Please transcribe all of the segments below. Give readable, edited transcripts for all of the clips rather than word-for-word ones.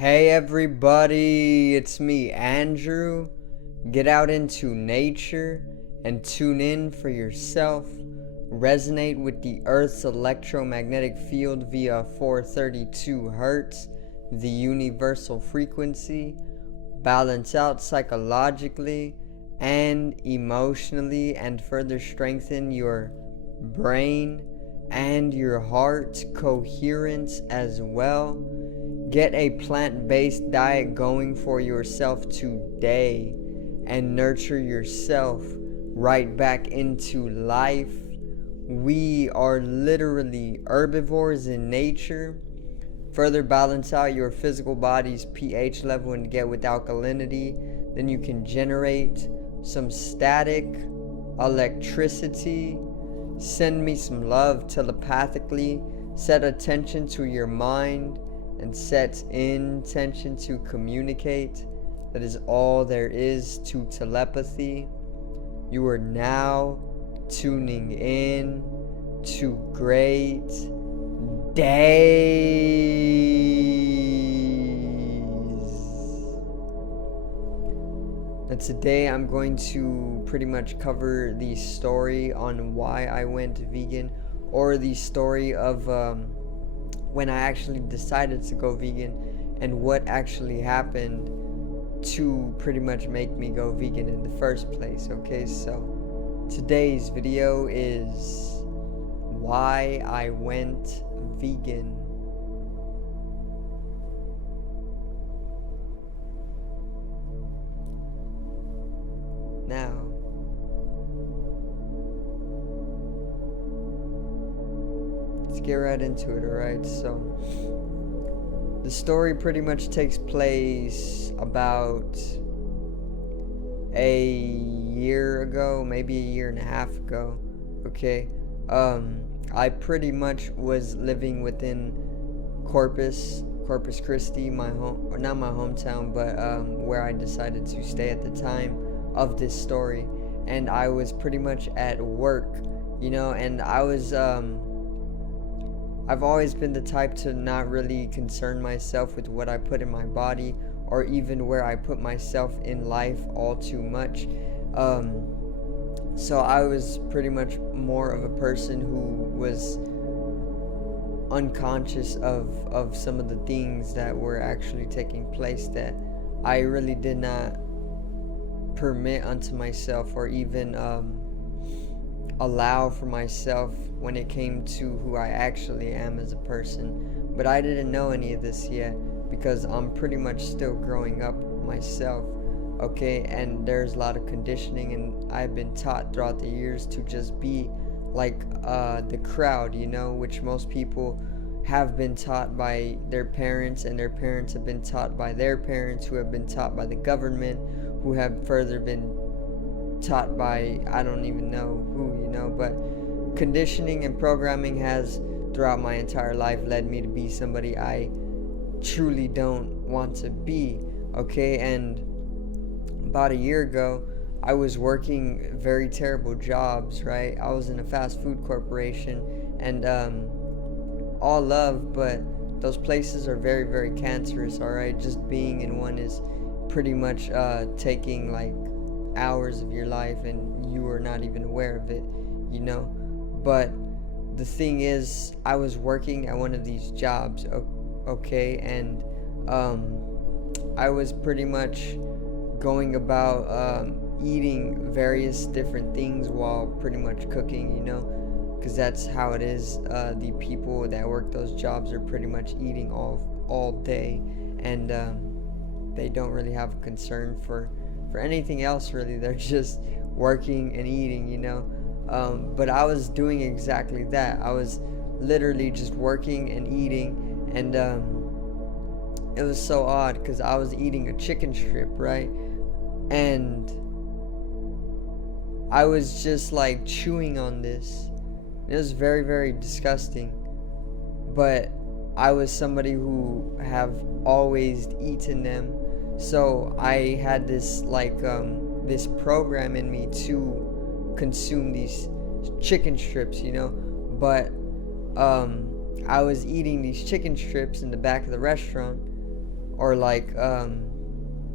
Hey everybody, it's me, Andrew. Get out into nature and tune in for yourself. Resonate with the Earth's electromagnetic field via 432 Hertz, the universal frequency. Balance out psychologically and emotionally, and further strengthen your brain and your heart coherence as well. Get a plant-based diet going for yourself today and nurture yourself right back into life. We are literally herbivores in nature. Further balance out your physical body's pH level and get with alkalinity. Then you can generate some static electricity. Send me some love telepathically. Set attention to your mind and set intention to communicate. That is all there is to telepathy. You are now tuning in to great days. And today I'm going to pretty much cover the story on why I went vegan, or the story of when I actually decided to go vegan and what actually happened to pretty much make me go vegan in the first place. Okay, so today's video is why I went vegan. Now, let's get right into it, alright? So, the story pretty much takes place about a year ago, maybe a year and a half ago, okay? I pretty much was living within Corpus Christi, my home, or not my hometown, but where I decided to stay at the time of this story. And I was pretty much at work, and I was I've always been the type to not really concern myself with what I put in my body, or even where I put myself in life all too much. So I was pretty much more of a person who was unconscious of some of the things that were actually taking place that I really did not permit unto myself, or even allow for myself when it came to who I actually am as a person. But I didn't know any of this yet, because I'm pretty much still growing up myself, okay? And there's a lot of conditioning, and I've been taught throughout the years to just be like the crowd, which most people have been taught by their parents, and their parents have been taught by their parents, who have been taught by the government, who have further been taught by I don't even know who, but conditioning and programming has throughout my entire life led me to be somebody I truly don't want to be, okay? And about a year ago, I was working very terrible jobs, right? I was in a fast food corporation, and all love, but those places are very, very cancerous, all right? Just being in one is pretty much taking like hours of your life, and you are not even aware of it, But the thing is, I was working at one of these jobs, okay, and I was pretty much going about eating various different things while pretty much cooking, because that's how it is. The people that work those jobs are pretty much eating all day, and they don't really have a concern for anything else, really. They're just working and eating, but I was doing exactly that. I was literally just working and eating, and it was so odd, because I was eating a chicken strip, right? And I was just like chewing on this. It was very, very disgusting, but I was somebody who have always eaten them. So I had this this program in me to consume these chicken strips, but I was eating these chicken strips in the back of the restaurant, or like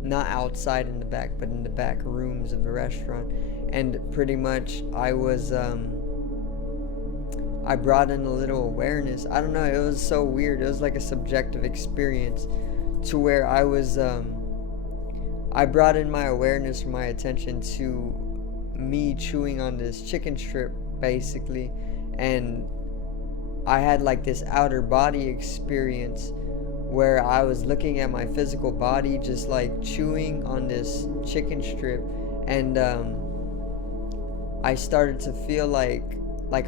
not outside in the back, but in the back rooms of the restaurant. And pretty much I brought in a little awareness. I don't know, it was so weird. It was like a subjective experience to where I brought in my awareness or my attention to me chewing on this chicken strip, basically. And I had like this outer body experience where I was looking at my physical body just like chewing on this chicken strip. And I started to feel like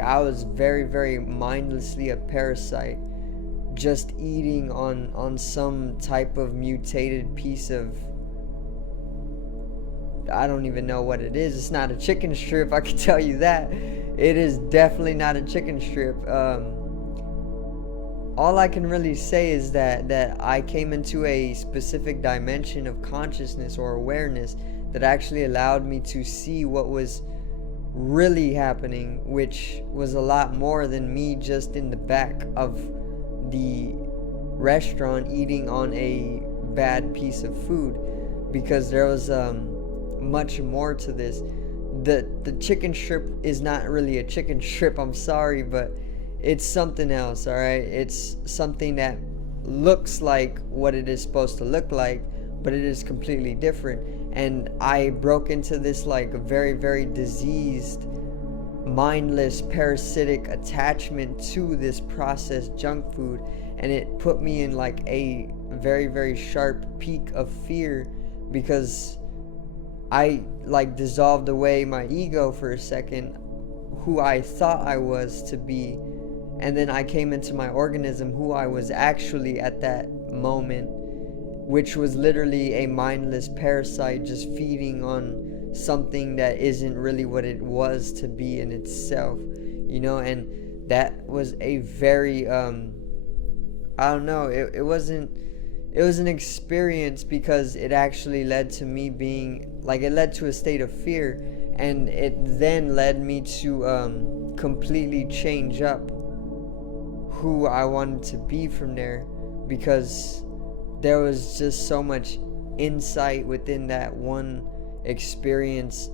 I was very, very mindlessly a parasite, just eating on some type of mutated piece of, I don't even know what it is. It's not a chicken strip, I can tell you that. It is definitely not a chicken strip. All I can really say is that I came into a specific dimension of consciousness or awareness that actually allowed me to see what was really happening, which was a lot more than me just in the back of the restaurant eating on a bad piece of food, because there was much more to this. The chicken strip is not really a chicken strip, I'm sorry, but it's something else, alright? It's something that looks like what it is supposed to look like, but it is completely different. And I broke into this like very, very diseased, mindless, parasitic attachment to this processed junk food, and it put me in like a very, very sharp peak of fear, because I like dissolved away my ego for a second, who I thought I was to be, and then I came into my organism, who I was actually at that moment, which was literally a mindless parasite just feeding on something that isn't really what it was to be in itself, you know. And that was a very I don't know, it was an experience, because it actually led to me being like, it led to a state of fear, and it then led me to completely change up who I wanted to be from there, because there was just so much insight within that one experience,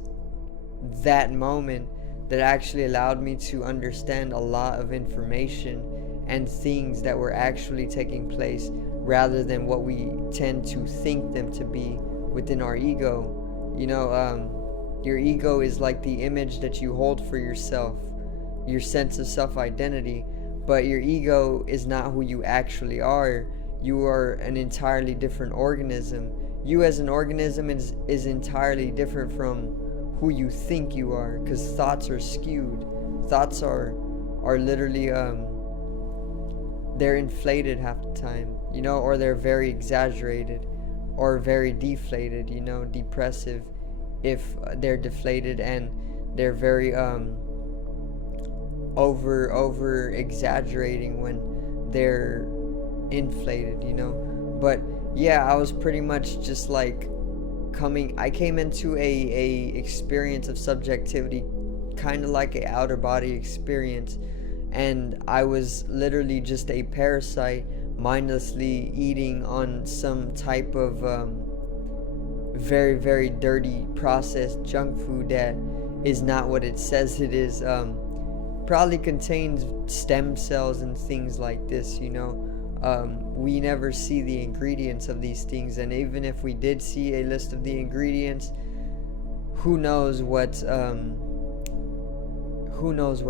that moment, that actually allowed me to understand a lot of information and things that were actually taking place, rather than what we tend to think them to be within our ego. You know, your ego is like the image that you hold for yourself, your sense of self-identity, but your ego is not who you actually are. You are an entirely different organism. You as an organism is entirely different from who you think you are, because thoughts are skewed. Thoughts are literally they're inflated half the time, you know, or they're very exaggerated, or very deflated, you know, depressive if they're deflated, and they're very over exaggerating when they're inflated, you know. But yeah, I was pretty much just like I came into a experience of subjectivity, kind of like a outer body experience, and I was literally just a parasite mindlessly eating on some type of very, very dirty processed junk food that is not what it says it is. Probably contains stem cells and things like this, you know. We never see the ingredients of these things, and even if we did see a list of the ingredients, who knows what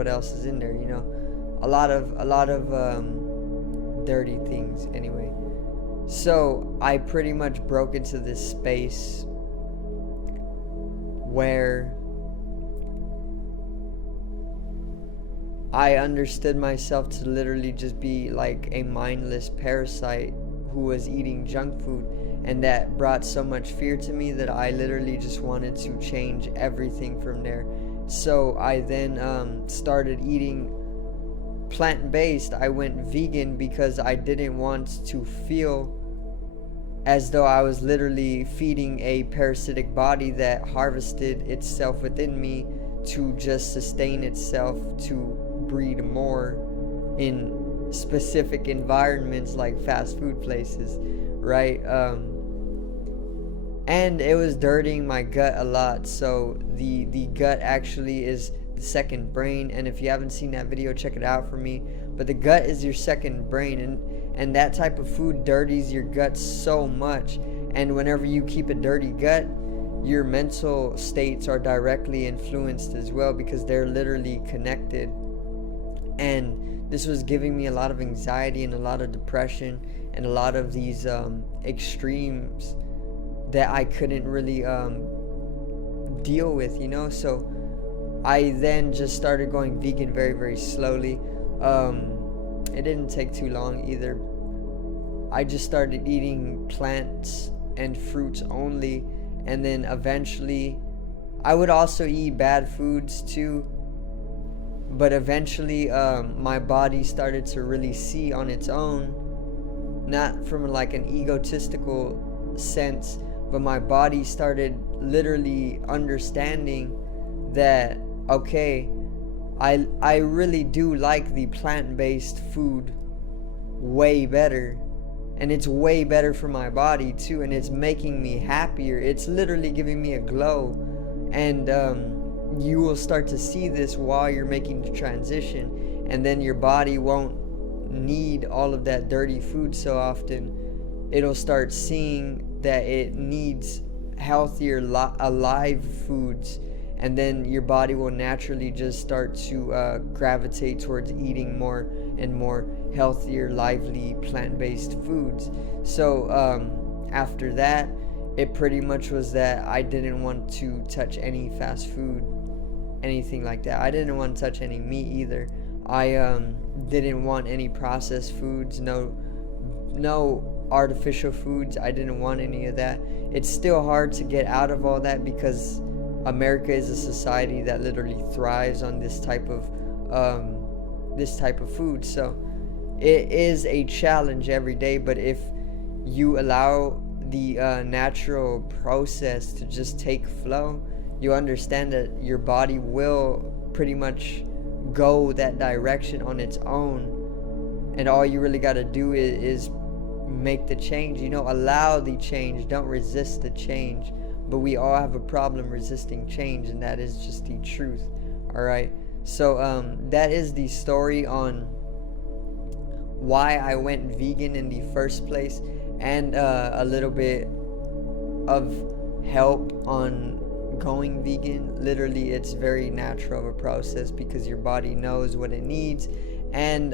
else is in there, you know. A lot of dirty things anyway. So I pretty much broke into this space where I understood myself to literally just be like a mindless parasite who was eating junk food, and that brought so much fear to me that I literally just wanted to change everything from there. So I then started eating plant-based. I went vegan because I didn't want to feel as though I was literally feeding a parasitic body that harvested itself within me to just sustain itself, to breed more in specific environments like fast food places, right? And it was dirtying my gut a lot. So the gut actually is the second brain, and if you haven't seen that video, check it out for me. But the gut is your second brain, and that type of food dirties your gut so much. And whenever you keep a dirty gut, your mental states are directly influenced as well, because they're literally connected. And this was giving me a lot of anxiety and a lot of depression and a lot of these extremes that I couldn't really deal with, you know. So I then just started going vegan very, very slowly. It didn't take too long either. I just started eating plants and fruits only, and then eventually I would also eat bad foods too. But eventually my body started to really see on its own, not from like an egotistical sense, but my body started literally understanding that, okay, I really do like the plant-based food way better, and it's way better for my body too, and it's making me happier. It's literally giving me a glow. And you will start to see this while you're making the transition, and then your body won't need all of that dirty food so often. It'll start seeing that it needs healthier alive foods, and then your body will naturally just start to gravitate towards eating more and more healthier, lively, plant-based foods. So after that, it pretty much was that I didn't want to touch any fast food, anything like that. I didn't want to touch any meat either. I didn't want any processed foods, no artificial foods. I didn't want any of that. It's still hard to get out of all that, because America is a society that literally thrives on this type of food. So it is a challenge every day, but if you allow the natural process to just take flow, you understand that your body will pretty much go that direction on its own, and all you really got to do is make the change, you know. Allow the change, don't resist the change. But we all have a problem resisting change, and that is just the truth. All right, so that is the story on why I went vegan in the first place, and a little bit of help on going vegan. Literally, it's very natural of a process, because your body knows what it needs, and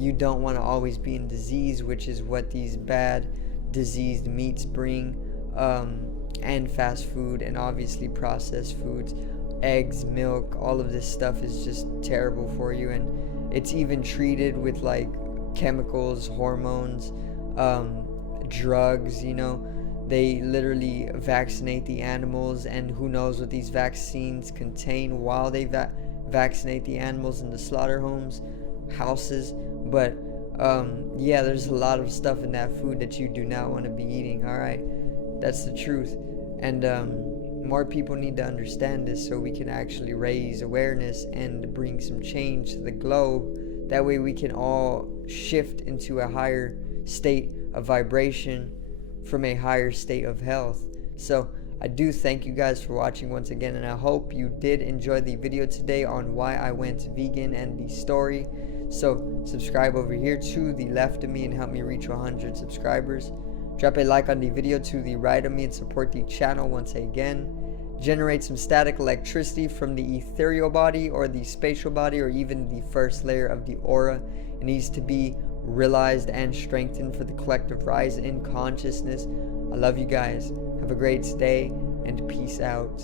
you don't want to always be in disease, which is what these bad diseased meats bring, and fast food, and obviously processed foods, eggs, milk, all of this stuff is just terrible for you, and it's even treated with like chemicals, hormones, drugs, you know. They literally vaccinate the animals, and who knows what these vaccines contain while they vaccinate the animals in the slaughter houses. But yeah, there's a lot of stuff in that food that you do not want to be eating. All right, that's the truth. And more people need to understand this, so we can actually raise awareness and bring some change to the globe. That way we can all shift into a higher state of vibration, from a higher state of health. So I do thank you guys for watching once again, and I hope you did enjoy the video today on why I went vegan and the story. So subscribe over here to the left of me and help me reach 100 subscribers. Drop a like on the video to the right of me and support the channel once again. Generate some static electricity from the ethereal body, or the spatial body, or even the first layer of the aura. It needs to be realized and strengthened for the collective rise in consciousness. I love you guys. Have a great day, and peace out.